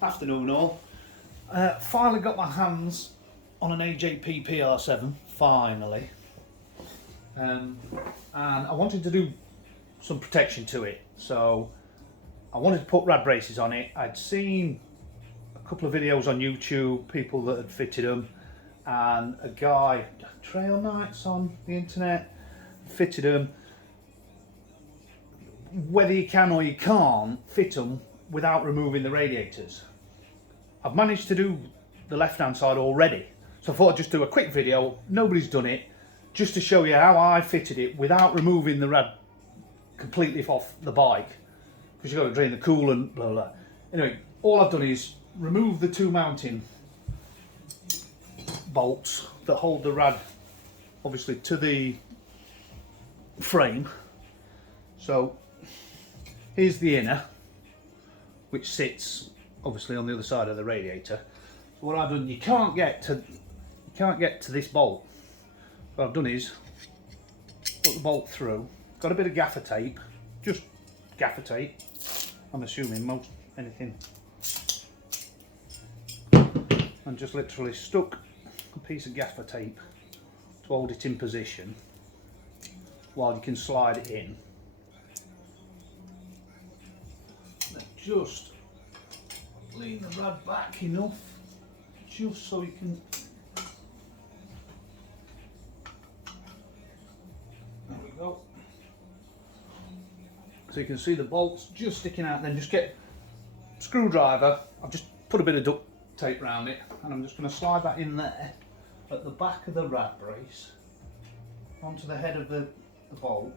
Afternoon all. Finally got my hands on an AJP PR7, finally. And I wanted to do some protection to it, so I wanted to put rad braces on it. I'd seen a couple of videos on YouTube, people that had fitted them, and a guy, Trail Nights on the internet, fitted them. Whether you can or you can't fit them without removing the radiators. I've managed to do the left hand side already, so I thought I'd just do a quick video, nobody's done it, just to show you how I fitted it without removing the rad completely off the bike, because you've got to drain the coolant, blah blah. Anyway, all I've done is remove the two mounting bolts that hold the rad obviously to the frame. So here's the inner, which sits obviously on the other side of the radiator. So what I've done, you can't get to this bolt. What I've done is put the bolt through, got a bit of gaffer tape, just gaffer tape, I'm assuming anything, and just literally stuck a piece of gaffer tape to hold it in position while you can slide it in. Then just lean the rad back enough just so you can, there we go, so you can see the bolts just sticking out. Then just get a screwdriver, I've just put a bit of duct tape around it, and I'm just going to slide that in there at the back of the rad brace onto the head of the bolt,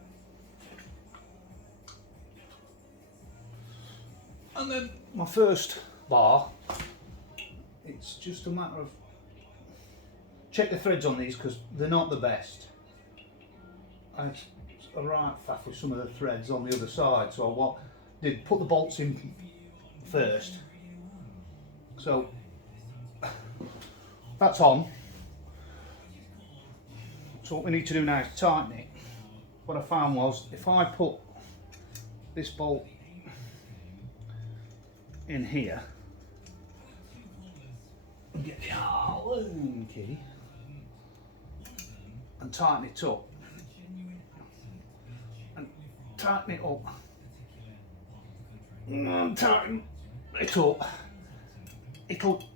and then my first bar, it's just a matter of check the threads on these because they're not the best. I had a right faff with some of the threads on the other side, so I did put the bolts in first. So that's on. So what we need to do now is tighten it. What I found was if I put this bolt in here and get the Allen key and tighten it up and tighten it up and tighten it up,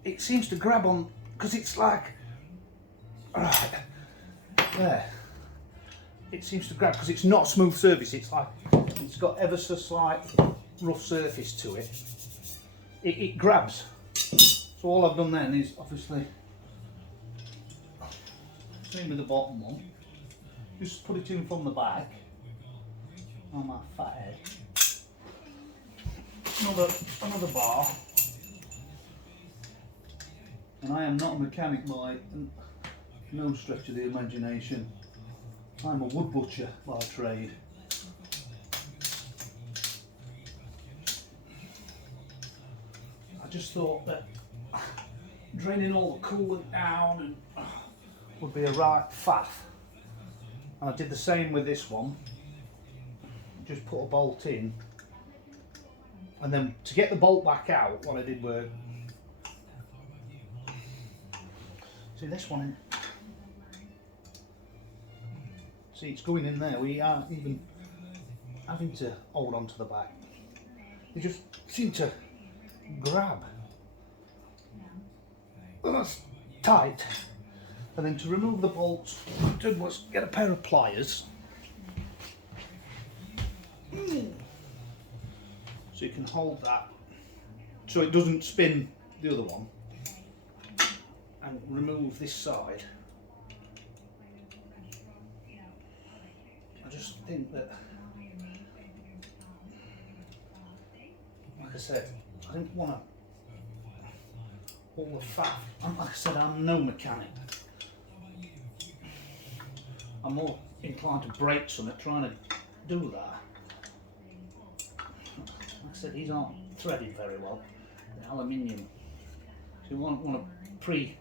it seems to grab on, because it's like right there, it seems to grab because it's not a smooth surface, it's like it's got ever so slight rough surface to it. It grabs. So all I've done then is obviously, same with the bottom one, just put it in from the back on my fat head. Another bar. And I am not a mechanic by no stretch of the imagination. I'm a wood butcher by trade. I just thought that draining all the coolant down would be a right faff. And I did the same with this one. Just put a bolt in, and then to get the bolt back out, what I did was, see this one in, see it's going in there, we aren't even having to hold on to the back. They just seem to grab. Well, that's tight. And then to remove the bolts, what I did was get a pair of pliers. So you can hold that so it doesn't spin the other one, and remove this side. I just think that, like I said, I didn't want to all the faff. Like I said, I'm no mechanic. I'm more inclined to break something trying to do that. Like I said, these aren't threaded very well. They're aluminium. So you want to pre-thread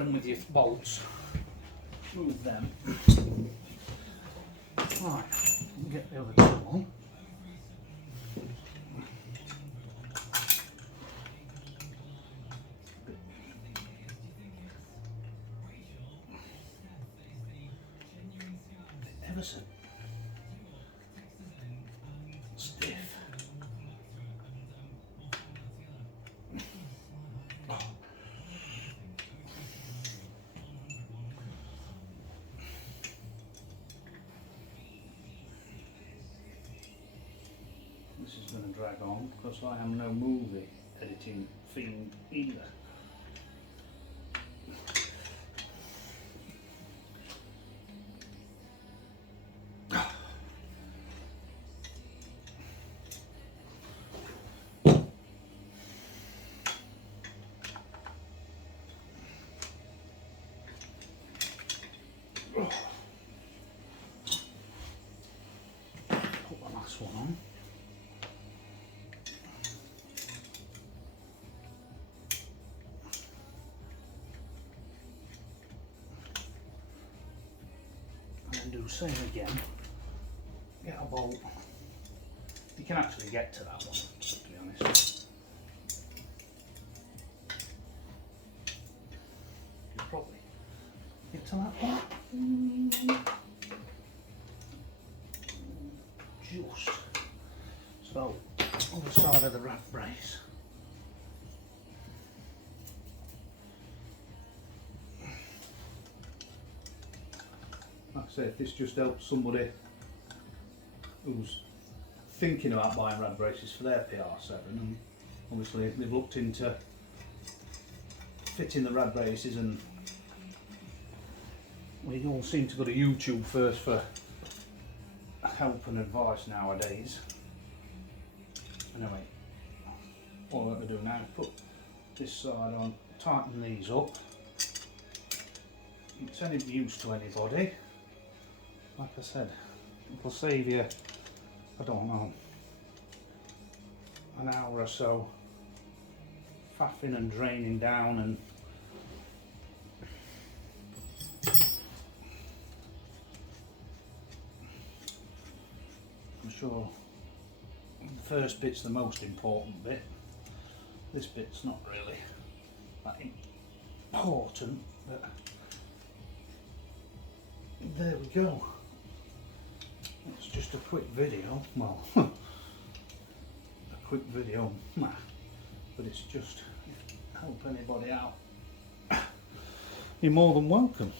them with your bolts. Move them. Right, get the other two on. stiff. This is going to drag on because I am no movie editing fiend either. Put the last one on. And do the same again. Get a bolt. You can actually get to that one, to be honest. You probably get to that one. Just. So, on the side of the rad brace. Like I say, if this just helps somebody who's thinking about buying rad braces for their PR7, and obviously they've looked into fitting the rad braces, and we all seem to go to YouTube first for help and advice nowadays. Anyway, all I'm going to do now is put this side on, tighten these up. It's any use to anybody. Like I said, it'll save you, I don't know, an hour or so faffing and draining down, and I'm sure the first bit's the most important bit. This bit's not really that important, but there we go. It's just a quick video, well, a quick video, but it's just help anybody out. You're more than welcome.